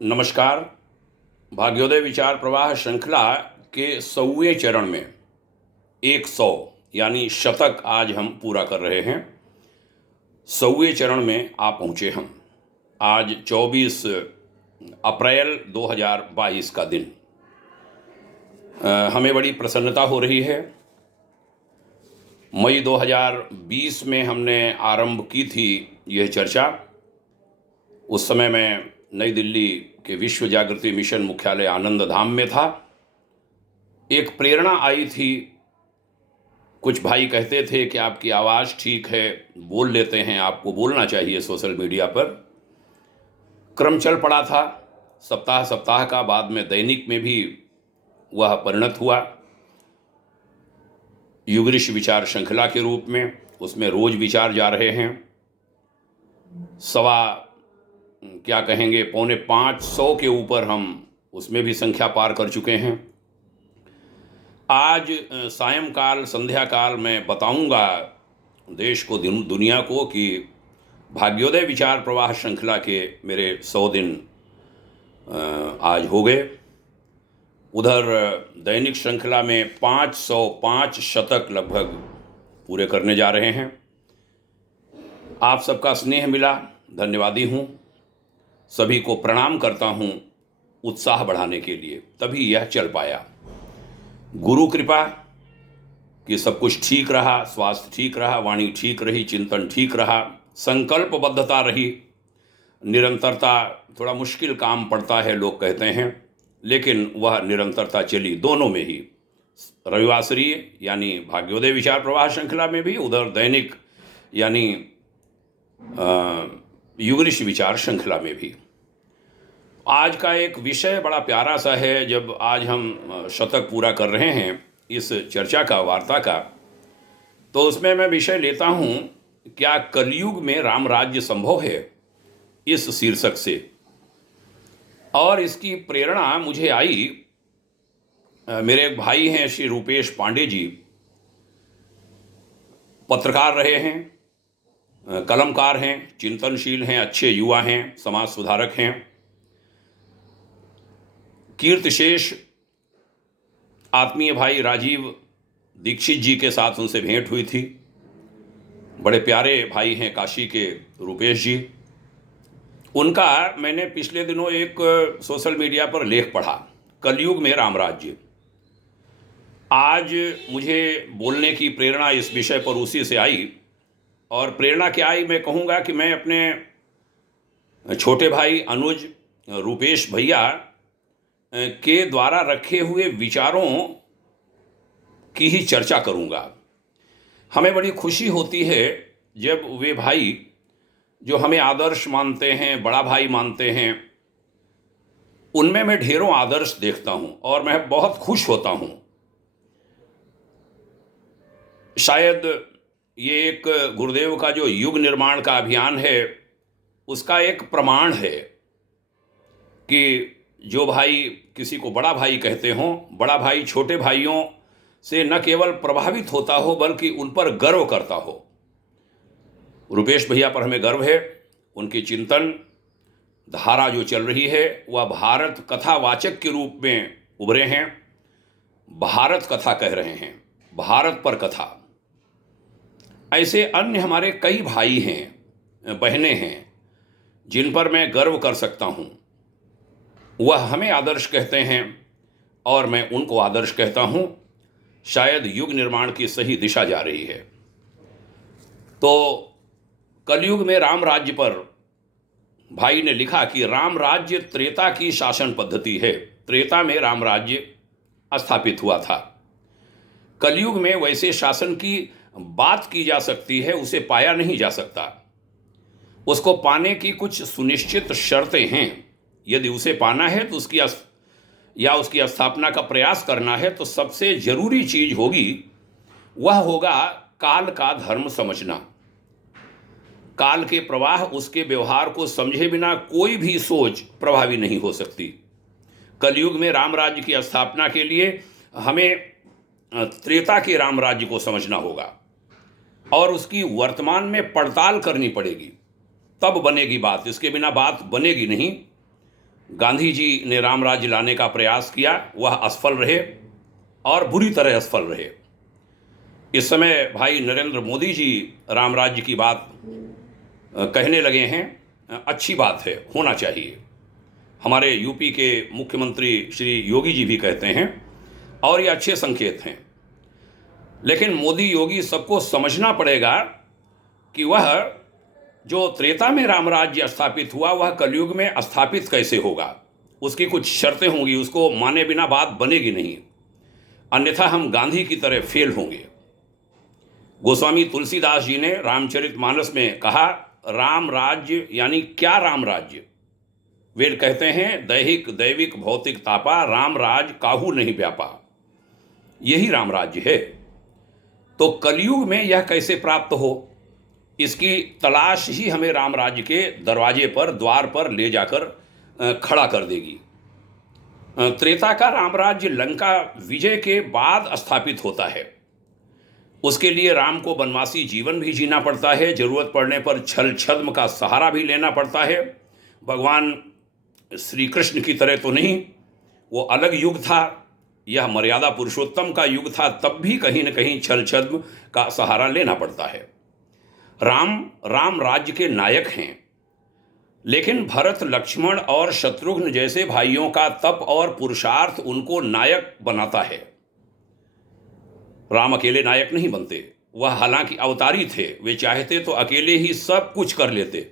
नमस्कार। भाग्योदय विचार प्रवाह श्रृंखला के 100वें चरण में 100 यानी शतक आज हम पूरा कर रहे हैं। 100वें चरण में आ पहुँचे हम। आज 24 अप्रैल 2022 का दिन। हमें बड़ी प्रसन्नता हो रही है। मई 2020 में हमने आरंभ की थी यह चर्चा। उस समय मैं नई दिल्ली के विश्व जागृति मिशन मुख्यालय आनंद धाम में था। एक प्रेरणा आई थी। कुछ भाई कहते थे कि आपकी आवाज़ ठीक है, बोल लेते हैं, आपको बोलना चाहिए सोशल मीडिया पर। क्रम चल पड़ा था सप्ताह सप्ताह का। बाद में दैनिक में भी वह परिणत हुआ युगऋषि विचार श्रृंखला के रूप में। उसमें रोज विचार जा रहे हैं। क्या कहेंगे 450 के ऊपर हम उसमें भी संख्या पार कर चुके हैं। आज सायंकाल संध्या काल मैं बताऊंगा देश को, दुनिया को कि भाग्योदय विचार प्रवाह श्रृंखला के मेरे 100 दिन आज हो गए। उधर दैनिक श्रृंखला में 505 शतक लगभग पूरे करने जा रहे हैं। आप सबका स्नेह मिला, धन्यवादी हूँ। सभी को प्रणाम करता हूँ उत्साह बढ़ाने के लिए, तभी यह चल पाया। गुरु कृपा कि सब कुछ ठीक रहा, स्वास्थ्य ठीक रहा, वाणी ठीक रही, चिंतन ठीक रहा, संकल्पबद्धता रही, निरंतरता। थोड़ा मुश्किल काम पड़ता है लोग कहते हैं, लेकिन वह निरंतरता चली दोनों में ही। रविवासरीय यानी भाग्योदय विचार प्रवाह श्रृंखला में भी, उधर दैनिक यानी युगऋषि विचार श्रृंखला में भी। आज का एक विषय बड़ा प्यारा सा है। जब आज हम शतक पूरा कर रहे हैं इस चर्चा का, वार्ता का, तो उसमें मैं विषय लेता हूँ, क्या कलयुग में राम राज्य संभव है, इस शीर्षक से। और इसकी प्रेरणा मुझे आई, मेरे एक भाई हैं श्री रूपेश पांडे जी, पत्रकार रहे हैं, कलमकार हैं, चिंतनशील हैं, अच्छे युवा हैं, समाज सुधारक हैं। कीर्तिशेष आत्मीय भाई राजीव दीक्षित जी के साथ उनसे भेंट हुई थी। बड़े प्यारे भाई हैं काशी के रूपेश जी। उनका मैंने पिछले दिनों एक सोशल मीडिया पर लेख पढ़ा, कलयुग में राम राज्य। आज मुझे बोलने की प्रेरणा इस विषय पर उसी से आई। और प्रेरणा क्या आई, मैं कहूँगा कि मैं अपने छोटे भाई अनुज रूपेश भैया के द्वारा रखे हुए विचारों की ही चर्चा करूँगा। हमें बड़ी खुशी होती है जब वे भाई जो हमें आदर्श मानते हैं, बड़ा भाई मानते हैं, उनमें मैं ढेरों आदर्श देखता हूँ और मैं बहुत खुश होता हूँ। शायद ये एक गुरुदेव का जो युग निर्माण का अभियान है उसका एक प्रमाण है कि जो भाई किसी को बड़ा भाई कहते हों, बड़ा भाई छोटे भाइयों से न केवल प्रभावित होता हो बल्कि उन पर गर्व करता हो। रूपेश भैया पर हमें गर्व है। उनकी चिंतन धारा जो चल रही है वह भारत कथावाचक के रूप में उभरे हैं। भारत कथा कह रहे हैं, भारत पर कथा। ऐसे अन्य हमारे कई भाई हैं, बहनें हैं, जिन पर मैं गर्व कर सकता हूँ। वह हमें आदर्श कहते हैं और मैं उनको आदर्श कहता हूँ। शायद युग निर्माण की सही दिशा जा रही है। तो कलयुग में राम राज्य पर भाई ने लिखा कि राम राज्य त्रेता की शासन पद्धति है। त्रेता में राम राज्य स्थापित हुआ था। कलयुग में वैसे शासन की बात की जा सकती है, उसे पाया नहीं जा सकता। उसको पाने की कुछ सुनिश्चित शर्तें हैं। यदि उसे पाना है तो उसकी स्थापना का प्रयास करना है तो सबसे जरूरी चीज होगी, वह होगा काल का धर्म समझना। काल के प्रवाह, उसके व्यवहार को समझे बिना कोई भी सोच प्रभावी नहीं हो सकती। कलयुग में राम राज्य की स्थापना के लिए हमें त्रेता के राम राज्य को समझना होगा और उसकी वर्तमान में पड़ताल करनी पड़ेगी, तब बनेगी बात। इसके बिना बात बनेगी नहीं। गांधी जी ने राम राज्य लाने का प्रयास किया, वह असफल रहे और बुरी तरह असफल रहे। इस समय भाई नरेंद्र मोदी जी राम राज्य की बात कहने लगे हैं। अच्छी बात है, होना चाहिए। हमारे यूपी के मुख्यमंत्री श्री योगी जी भी कहते हैं और ये अच्छे संकेत हैं। लेकिन मोदी योगी सबको समझना पड़ेगा कि वह जो त्रेता में राम राज्य स्थापित हुआ वह कलयुग में स्थापित कैसे होगा। उसकी कुछ शर्तें होंगी, उसको माने बिना बात बनेगी नहीं, अन्यथा हम गांधी की तरह फेल होंगे। गोस्वामी तुलसीदास जी ने रामचरितमानस में कहा, राम राज्य यानी क्या राम राज्य? वे कहते हैं, दैहिक दैविक भौतिक तापा, राम राज काहू नहीं व्यापा। यही राम राज्य है। तो कलयुग में यह कैसे प्राप्त हो, इसकी तलाश ही हमें राम राज्य के दरवाजे पर, द्वार पर ले जाकर खड़ा कर देगी। त्रेता का राम राज्य लंका विजय के बाद स्थापित होता है। उसके लिए राम को वनवासी जीवन भी जीना पड़ता है, जरूरत पड़ने पर छल छद्म का सहारा भी लेना पड़ता है। भगवान श्री कृष्ण की तरह तो नहीं, वो अलग युग था, यह मर्यादा पुरुषोत्तम का युग था, तब भी कहीं न कहीं छल छद्म का सहारा लेना पड़ता है। राम राज्य के नायक हैं, लेकिन भरत लक्ष्मण और शत्रुघ्न जैसे भाइयों का तप और पुरुषार्थ उनको नायक बनाता है। राम अकेले नायक नहीं बनते। वह हालांकि अवतारी थे, वे चाहते तो अकेले ही सब कुछ कर लेते,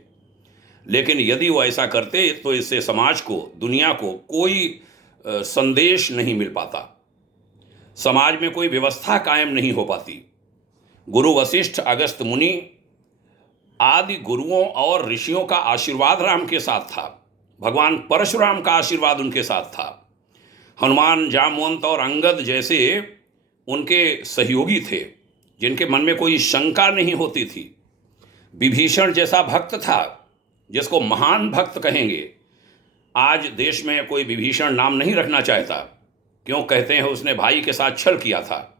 लेकिन यदि वो ऐसा करते तो इससे समाज को, दुनिया को कोई संदेश नहीं मिल पाता, समाज में कोई व्यवस्था कायम नहीं हो पाती। गुरु वशिष्ठ, अगस्त मुनि आदि गुरुओं और ऋषियों का आशीर्वाद राम के साथ था। भगवान परशुराम का आशीर्वाद उनके साथ था। हनुमान, जामवंत और अंगद जैसे उनके सहयोगी थे, जिनके मन में कोई शंका नहीं होती थी। विभीषण जैसा भक्त था, जिसको महान भक्त कहेंगे। आज देश में कोई विभीषण नाम नहीं रखना चाहता, क्यों? कहते हैं उसने भाई के साथ छल किया था।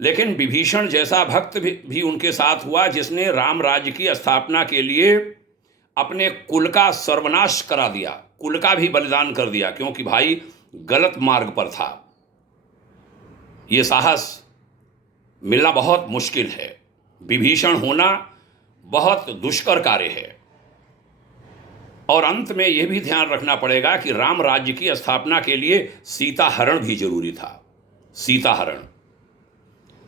लेकिन विभीषण जैसा भक्त भी उनके साथ हुआ, जिसने राम राज्य की स्थापना के लिए अपने कुल का सर्वनाश करा दिया, कुल का भी बलिदान कर दिया, क्योंकि भाई गलत मार्ग पर था। ये साहस मिलना बहुत मुश्किल है। विभीषण होना बहुत दुष्कर कार्य है। और अंत में यह भी ध्यान रखना पड़ेगा कि राम राज्य की स्थापना के लिए सीता हरण भी जरूरी था। सीता हरण।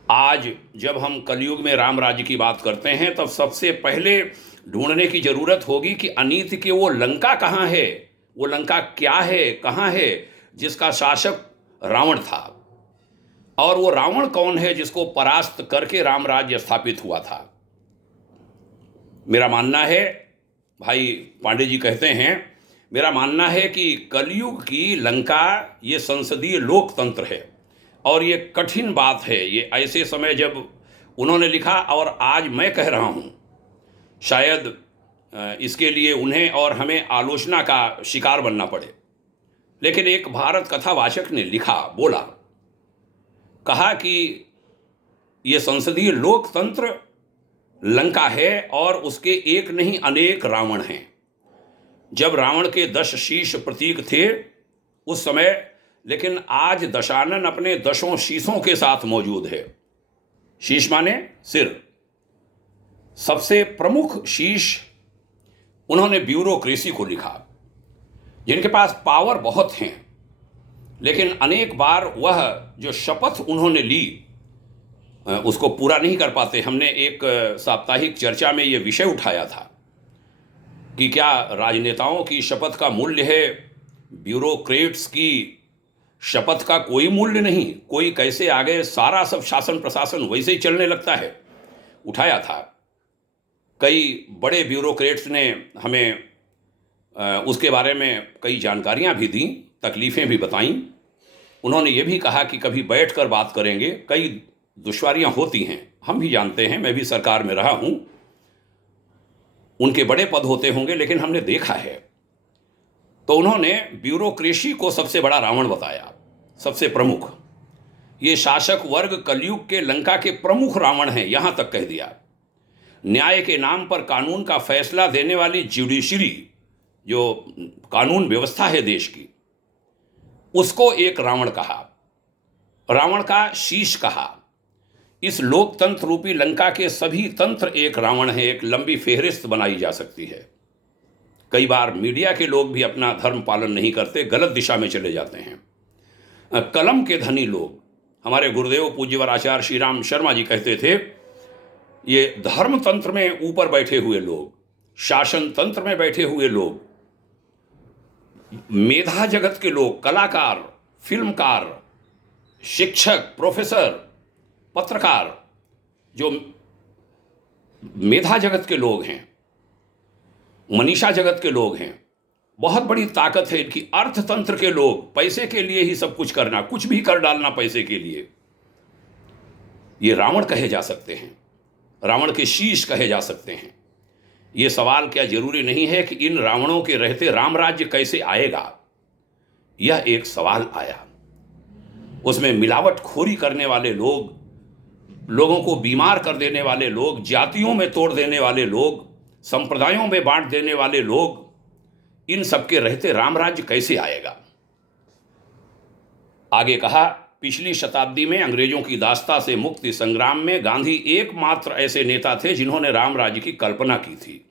आज जब हम कलयुग में राम राज्य की बात करते हैं, तब सबसे पहले ढूंढने की जरूरत होगी कि अनीति के वो लंका कहाँ है, वो लंका क्या है, कहाँ है, जिसका शासक रावण था। और वो रावण कौन है जिसको परास्त करके राम राज्य स्थापित हुआ था। मेरा मानना है, भाई पांडे जी कहते हैं, मेरा मानना है कि कलयुग की लंका ये संसदीय लोकतंत्र है। और ये कठिन बात है, ये ऐसे समय जब उन्होंने लिखा और आज मैं कह रहा हूँ, शायद इसके लिए उन्हें और हमें आलोचना का शिकार बनना पड़े। लेकिन एक भारत कथावाचक ने लिखा, बोला, कहा कि ये संसदीय लोकतंत्र लंका है और उसके एक नहीं अनेक रावण हैं। जब रावण के 10 शीश प्रतीक थे उस समय, लेकिन आज दशानन अपने 10 शीशों के साथ मौजूद है। शीश माने सिर। सबसे प्रमुख शीश उन्होंने ब्यूरोक्रेसी को लिखा, जिनके पास पावर बहुत हैं, लेकिन अनेक बार वह जो शपथ उन्होंने ली उसको पूरा नहीं कर पाते। हमने एक साप्ताहिक चर्चा में ये विषय उठाया था कि क्या राजनेताओं की शपथ का मूल्य है, ब्यूरोक्रेट्स की शपथ का कोई मूल्य नहीं। कोई कैसे आ गए, सारा सब शासन प्रशासन वैसे ही चलने लगता है। उठाया था, कई बड़े ब्यूरोक्रेट्स ने हमें उसके बारे में कई जानकारियां भी दी, तकलीफ़ें भी बताईं। उन्होंने ये भी कहा कि कभी बैठकर बात करेंगे। कई दुश्वारियां होती हैं, हम भी जानते हैं, मैं भी सरकार में रहा हूं। उनके बड़े पद होते होंगे, लेकिन हमने देखा है। तो उन्होंने ब्यूरोक्रेसी को सबसे बड़ा रावण बताया, सबसे प्रमुख। ये शासक वर्ग कलयुग के लंका के प्रमुख रावण हैं, यहां तक कह दिया। न्याय के नाम पर कानून का फैसला देने वाली जुडिशरी, जो कानून व्यवस्था है देश की, उसको एक रावण कहा, रावण का शीश कहा। इस लोकतंत्र रूपी लंका के सभी तंत्र एक रावण है। एक लंबी फेहरिस्त बनाई जा सकती है। कई बार मीडिया के लोग भी अपना धर्म पालन नहीं करते, गलत दिशा में चले जाते हैं। कलम के धनी लोग, हमारे गुरुदेव पूज्यवर आचार्य श्री राम शर्मा जी कहते थे, ये धर्म तंत्र में ऊपर बैठे हुए लोग, शासन तंत्र में बैठे हुए लोग, मेधा जगत के लोग, कलाकार, फिल्मकार, शिक्षक, प्रोफेसर, पत्रकार, जो मेधा जगत के लोग हैं, मनीषा जगत के लोग हैं, बहुत बड़ी ताकत है इनकी। अर्थतंत्र के लोग, पैसे के लिए ही सब कुछ करना, कुछ भी कर डालना पैसे के लिए, ये रावण कहे जा सकते हैं, रावण के शीश कहे जा सकते हैं। ये सवाल क्या जरूरी नहीं है कि इन रावणों के रहते राम राज्य कैसे आएगा? यह एक सवाल आया। उसमें मिलावटखोरी करने वाले लोग, लोगों को बीमार कर देने वाले लोग, जातियों में तोड़ देने वाले लोग, संप्रदायों में बांट देने वाले लोग, इन सबके रहते राम राज्य कैसे आएगा? आगे कहा, पिछली शताब्दी में अंग्रेजों की दास्ता से मुक्ति संग्राम में गांधी एकमात्र ऐसे नेता थे जिन्होंने राम राज्य की कल्पना की थी।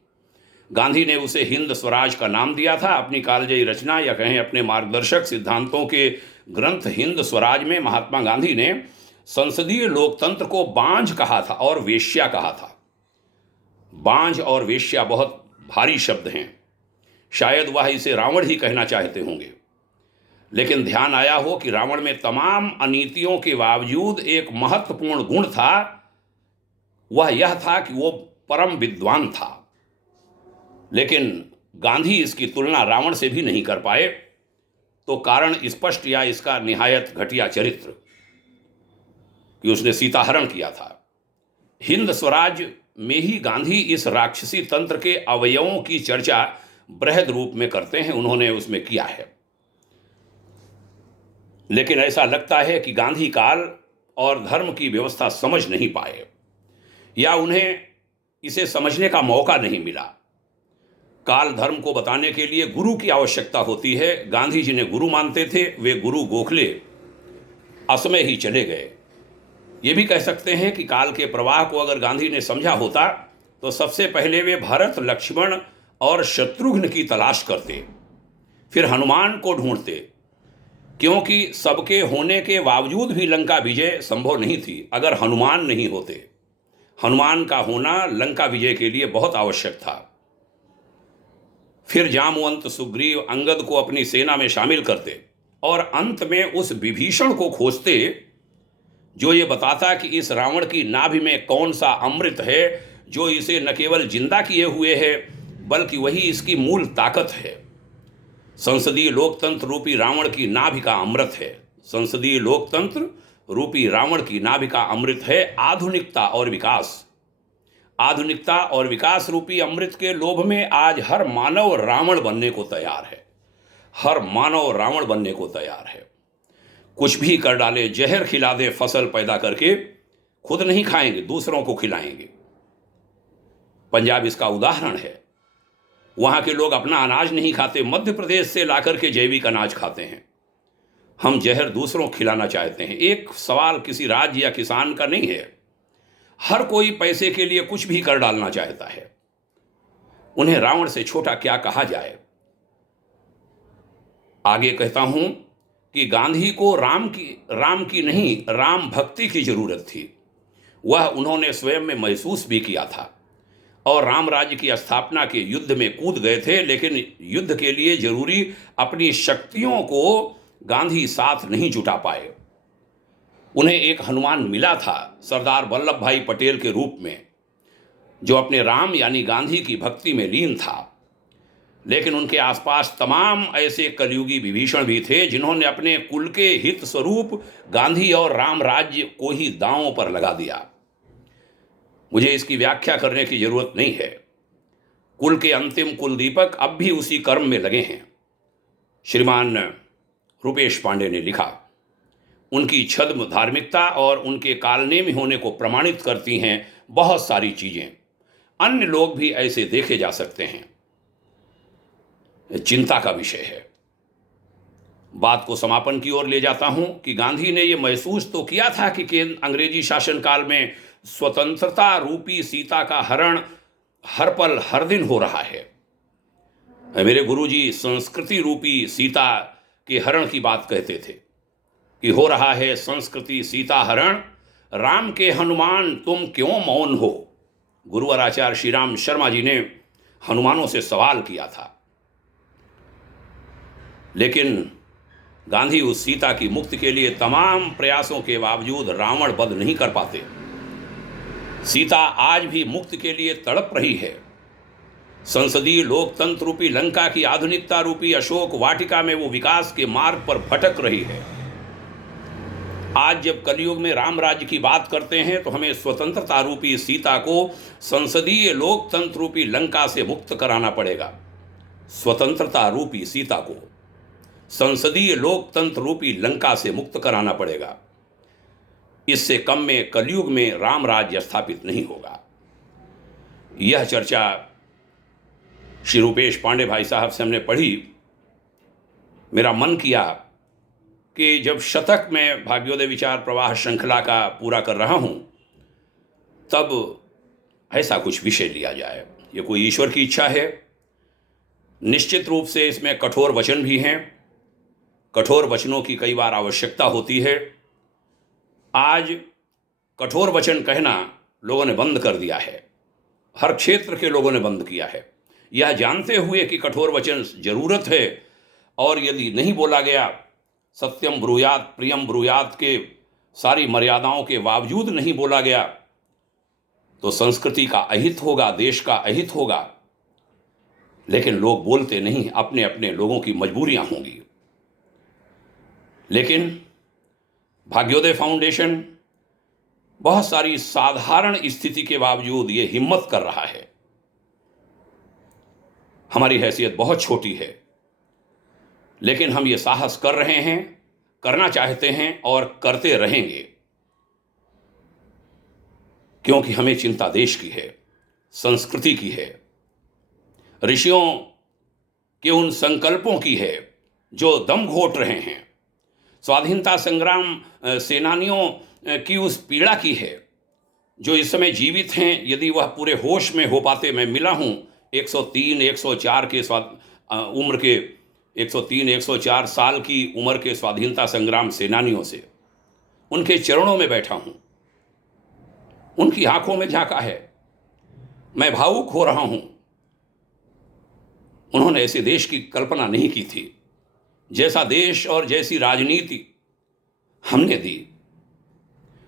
गांधी ने उसे हिंद स्वराज का नाम दिया था। अपनी कालजयी रचना या कहें अपने मार्गदर्शक सिद्धांतों के ग्रंथ हिंद स्वराज में महात्मा गांधी ने संसदीय लोकतंत्र को बांझ कहा था और वेश्या कहा था। बांझ और वेश्या बहुत भारी शब्द हैं, शायद वह इसे रावण ही कहना चाहते होंगे, लेकिन ध्यान आया हो कि रावण में तमाम अनीतियों के बावजूद एक महत्वपूर्ण गुण था। वह यह था कि वो परम विद्वान था। लेकिन गांधी इसकी तुलना रावण से भी नहीं कर पाए। तो कारण स्पष्ट, या इसका निहायत घटिया चरित्र, कि उसने सीताहरण किया था। हिंद स्वराज में ही गांधी इस राक्षसी तंत्र के अवयवों की चर्चा बृहद रूप में करते हैं, उन्होंने उसमें किया है। लेकिन ऐसा लगता है कि गांधी काल और धर्म की व्यवस्था समझ नहीं पाए, या उन्हें इसे समझने का मौका नहीं मिला। काल धर्म को बताने के लिए गुरु की आवश्यकता होती है। गांधी जिन्हें गुरु मानते थे, वे गुरु गोखले असमय ही चले गए। ये भी कह सकते हैं कि काल के प्रवाह को अगर गांधी ने समझा होता तो सबसे पहले वे भरत, लक्ष्मण और शत्रुघ्न की तलाश करते, फिर हनुमान को ढूंढते, क्योंकि सबके होने के बावजूद भी लंका विजय संभव नहीं थी अगर हनुमान नहीं होते। हनुमान का होना लंका विजय के लिए बहुत आवश्यक था। फिर जामवंत, सुग्रीव, अंगद को अपनी सेना में शामिल करते और अंत में उस विभीषण को खोजते जो ये बताता कि इस रावण की नाभि में कौन सा अमृत है जो इसे न केवल जिंदा किए हुए है बल्कि वही इसकी मूल ताकत है। संसदीय लोकतंत्र रूपी रावण की नाभि का अमृत है। संसदीय लोकतंत्र रूपी रावण की नाभि का अमृत है आधुनिकता और विकास। आधुनिकता और विकास रूपी अमृत के लोभ में आज हर मानव रावण बनने को तैयार है। हर मानव रावण बनने को तैयार है। कुछ भी कर डाले, जहर खिला दे फसल पैदा करके, खुद नहीं खाएंगे, दूसरों को खिलाएंगे। पंजाब इसका उदाहरण है। वहाँ के लोग अपना अनाज नहीं खाते, मध्य प्रदेश से लाकर के जैविक अनाज खाते हैं। हम जहर दूसरों को खिलाना चाहते हैं। एक सवाल किसी राज्य या किसान का नहीं है। हर कोई पैसे के लिए कुछ भी कर डालना चाहता है। उन्हें रावण से छोटा क्या कहा जाए। आगे कहता हूं कि गांधी को राम की नहीं, राम भक्ति की जरूरत थी। वह उन्होंने स्वयं में महसूस भी किया था और राम राज्य की स्थापना के युद्ध में कूद गए थे। लेकिन युद्ध के लिए जरूरी अपनी शक्तियों को गांधी साथ नहीं जुटा पाए। उन्हें एक हनुमान मिला था सरदार वल्लभ भाई पटेल के रूप में, जो अपने राम यानी गांधी की भक्ति में लीन था। लेकिन उनके आसपास तमाम ऐसे कलयुगी विभीषण भी थे जिन्होंने अपने कुल के हित स्वरूप गांधी और राम राज्य को ही दांव पर लगा दिया। मुझे इसकी व्याख्या करने की जरूरत नहीं है। कुल के अंतिम कुल दीपक अब भी उसी कर्म में लगे हैं। श्रीमान रुपेश पांडे ने लिखा, उनकी छद्म धार्मिकता और उनके कालनेमी होने को प्रमाणित करती हैं बहुत सारी चीजें। अन्य लोग भी ऐसे देखे जा सकते हैं। चिंता का विषय है। बात को समापन की ओर ले जाता हूं कि गांधी ने यह महसूस तो किया था कि केंद्र अंग्रेजी शासनकाल में स्वतंत्रता रूपी सीता का हरण हर पल हर दिन हो रहा है। मेरे गुरुजी संस्कृति रूपी सीता के हरण की बात कहते थे कि हो रहा है संस्कृति सीता हरण, राम के हनुमान तुम क्यों मौन हो। गुरुवर आचार्य श्री राम शर्मा जी ने हनुमानों से सवाल किया था, लेकिन गांधी उस सीता की मुक्ति के लिए तमाम प्रयासों के बावजूद रावण वध नहीं कर पाते। सीता आज भी मुक्ति के लिए तड़प रही है। संसदीय लोकतंत्र रूपी लंका की आधुनिकता रूपी अशोक वाटिका में वो विकास के मार्ग पर भटक रही है। आज जब कलयुग में राम राज्य की बात करते हैं तो हमें स्वतंत्रता रूपी सीता को संसदीय लोकतंत्र रूपी लंका से मुक्त कराना पड़ेगा। स्वतंत्रता रूपी सीता को संसदीय लोकतंत्र रूपी लंका से मुक्त कराना पड़ेगा। इससे कम में कलयुग में राम राज्य स्थापित नहीं होगा। यह चर्चा श्री रूपेश पांडे भाई साहब से हमने पढ़ी। मेरा मन किया कि जब शतक में भाग्योदय विचार प्रवाह श्रृंखला का पूरा कर रहा हूं, तब ऐसा कुछ विषय लिया जाए। ये कोई ईश्वर की इच्छा है। निश्चित रूप से इसमें कठोर वचन भी हैं। कठोर वचनों की कई बार आवश्यकता होती है। आज कठोर वचन कहना लोगों ने बंद कर दिया है। हर क्षेत्र के लोगों ने बंद किया है, यह जानते हुए कि कठोर वचन जरूरत है। और यदि नहीं बोला गया, सत्यम ब्रूयात प्रियम ब्रूयात के सारी मर्यादाओं के बावजूद नहीं बोला गया, तो संस्कृति का अहित होगा, देश का अहित होगा। लेकिन लोग बोलते नहीं, अपने अपने लोगों की मजबूरियां होंगी। लेकिन भाग्योदय फाउंडेशन बहुत सारी साधारण स्थिति के बावजूद ये हिम्मत कर रहा है। हमारी हैसियत बहुत छोटी है, लेकिन हम ये साहस कर रहे हैं, करना चाहते हैं और करते रहेंगे, क्योंकि हमें चिंता देश की है, संस्कृति की है, ऋषियों के उन संकल्पों की है जो दम घोट रहे हैं, स्वाधीनता संग्राम सेनानियों की उस पीड़ा की है जो इस समय जीवित हैं। यदि वह पूरे होश में हो पाते, मैं मिला हूं 103 104 के उम्र के 103 104 साल की उम्र के स्वाधीनता संग्राम सेनानियों से, उनके चरणों में बैठा हूं, उनकी आंखों में झांका है, मैं भावुक हो रहा हूं। उन्होंने ऐसे देश की कल्पना नहीं की थी, जैसा देश और जैसी राजनीति हमने दी।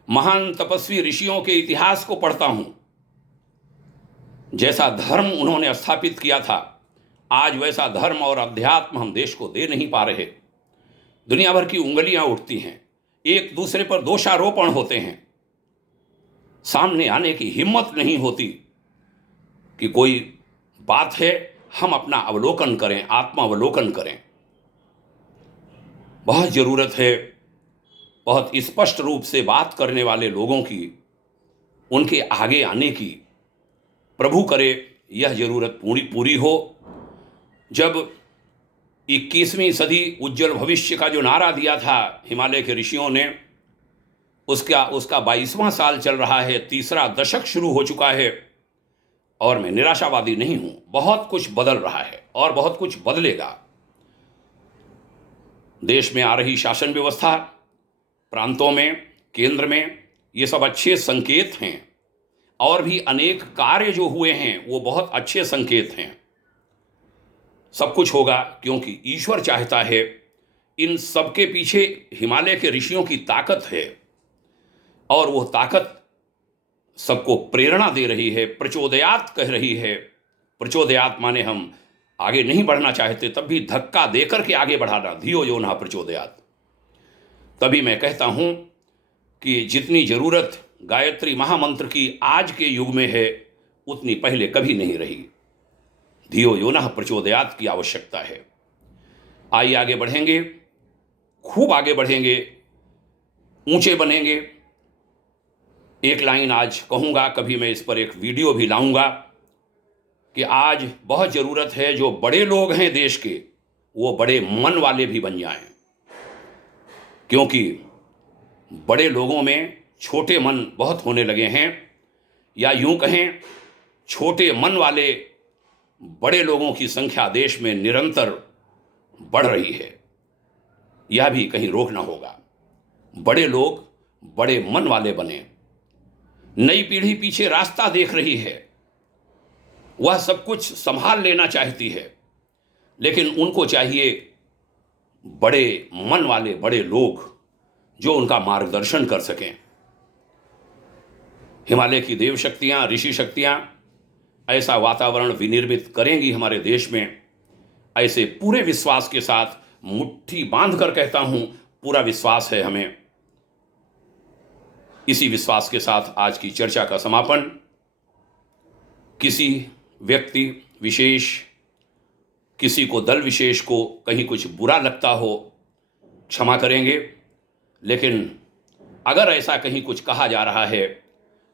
महान तपस्वी ऋषियों के इतिहास को पढ़ता हूं, जैसा धर्म उन्होंने स्थापित किया था, आज वैसा धर्म और अध्यात्म हम देश को दे नहीं पा रहे। दुनिया भर की उंगलियां उठती हैं, एक दूसरे पर दोषारोपण होते हैं, सामने आने की हिम्मत नहीं होती कि कोई बात है, हम अपना अवलोकन करें, आत्मावलोकन करें। बहुत ज़रूरत है बहुत स्पष्ट रूप से बात करने वाले लोगों की, उनके आगे आने की। प्रभु करे यह ज़रूरत पूरी हो। जब 21वीं सदी उज्जवल भविष्य का जो नारा दिया था हिमालय के ऋषियों ने, उसका 22वां साल चल रहा है, तीसरा दशक शुरू हो चुका है, और मैं निराशावादी नहीं हूं। बहुत कुछ बदल रहा है और बहुत कुछ बदलेगा। देश में आ रही शासन व्यवस्था, प्रांतों में, केंद्र में, ये सब अच्छे संकेत हैं। और भी अनेक कार्य जो हुए हैं वो बहुत अच्छे संकेत हैं। सब कुछ होगा क्योंकि ईश्वर चाहता है। इन सबके पीछे हिमालय के ऋषियों की ताकत है, और वो ताकत सबको प्रेरणा दे रही है, प्रचोदयात कह रही है। प्रचोदयात माने हम आगे नहीं बढ़ना चाहते, तब भी धक्का देकर के आगे बढ़ाना, धियो यो न प्रचोदयात। तभी मैं कहता हूं कि जितनी जरूरत गायत्री महामंत्र की आज के युग में है, उतनी पहले कभी नहीं रही। धियो यो न प्रचोदयात की आवश्यकता है। आइए आगे बढ़ेंगे, खूब आगे बढ़ेंगे, ऊंचे बनेंगे। एक लाइन आज कहूँगा, कभी मैं इस पर एक वीडियो भी लाऊंगा। कि आज बहुत ज़रूरत है जो बड़े लोग हैं देश के वो बड़े मन वाले भी बन जाएं, क्योंकि बड़े लोगों में छोटे मन बहुत होने लगे हैं, या यूं कहें छोटे मन वाले बड़े लोगों की संख्या देश में निरंतर बढ़ रही है। यह भी कहीं रोकना होगा। बड़े लोग बड़े मन वाले बने। नई पीढ़ी पीछे रास्ता देख रही है, वह सब कुछ संभाल लेना चाहती है, लेकिन उनको चाहिए बड़े मन वाले बड़े लोग जो उनका मार्गदर्शन कर सकें। हिमालय की देव शक्तियाँ, ऋषि शक्तियाँ ऐसा वातावरण विनिर्मित करेंगी हमारे देश में। ऐसे पूरे विश्वास के साथ मुट्ठी बांध कर कहता हूँ, पूरा विश्वास है हमें। इसी विश्वास के साथ आज की चर्चा का समापन। किसी व्यक्ति विशेष, किसी को दल विशेष को कहीं कुछ बुरा लगता हो, क्षमा करेंगे, लेकिन अगर ऐसा कहीं कुछ कहा जा रहा है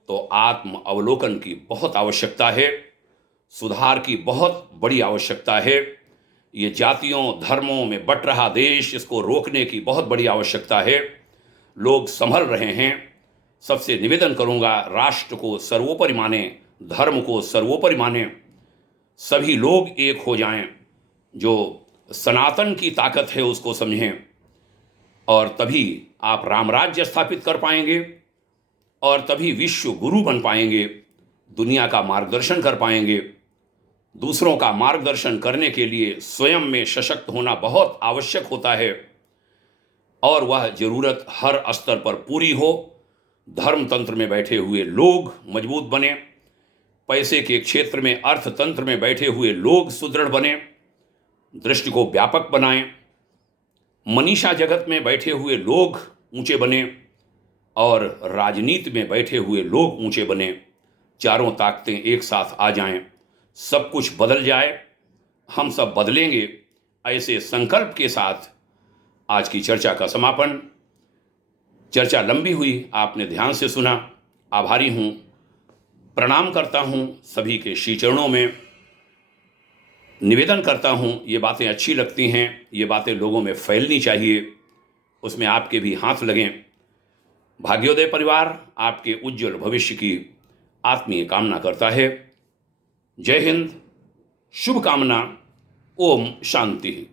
तो आत्म अवलोकन की बहुत आवश्यकता है, सुधार की बहुत बड़ी आवश्यकता है। ये जातियों धर्मों में बंट रहा देश, इसको रोकने की बहुत बड़ी आवश्यकता है। लोग संभल रहे हैं। सबसे निवेदन करूंगा, राष्ट्र को सर्वोपरि माने, धर्म को सर्वोपरि माने, सभी लोग एक हो जाएं, जो सनातन की ताकत है उसको समझें, और तभी आप रामराज्य स्थापित कर पाएंगे और तभी विश्व गुरु बन पाएंगे, दुनिया का मार्गदर्शन कर पाएंगे। दूसरों का मार्गदर्शन करने के लिए स्वयं में सशक्त होना बहुत आवश्यक होता है, और वह जरूरत हर स्तर पर पूरी हो। धर्म तंत्र में बैठे हुए लोग मजबूत बने, पैसे के क्षेत्र में अर्थतंत्र में बैठे हुए लोग सुदृढ़ बने, दृष्टि को व्यापक बनाएं, मनीषा जगत में बैठे हुए लोग ऊंचे बने और राजनीति में बैठे हुए लोग ऊंचे बने। चारों ताकतें एक साथ आ जाएं, सब कुछ बदल जाए, हम सब बदलेंगे। ऐसे संकल्प के साथ आज की चर्चा का समापन। चर्चा लंबी हुई, आपने ध्यान से सुना, आभारी हूँ। प्रणाम करता हूँ सभी के श्री चरणों में। निवेदन करता हूँ, ये बातें अच्छी लगती हैं, ये बातें लोगों में फैलनी चाहिए, उसमें आपके भी हाथ लगें। भाग्योदय परिवार आपके उज्जवल भविष्य की आत्मीय कामना करता है। जय हिंद, शुभकामना। ओम शांति।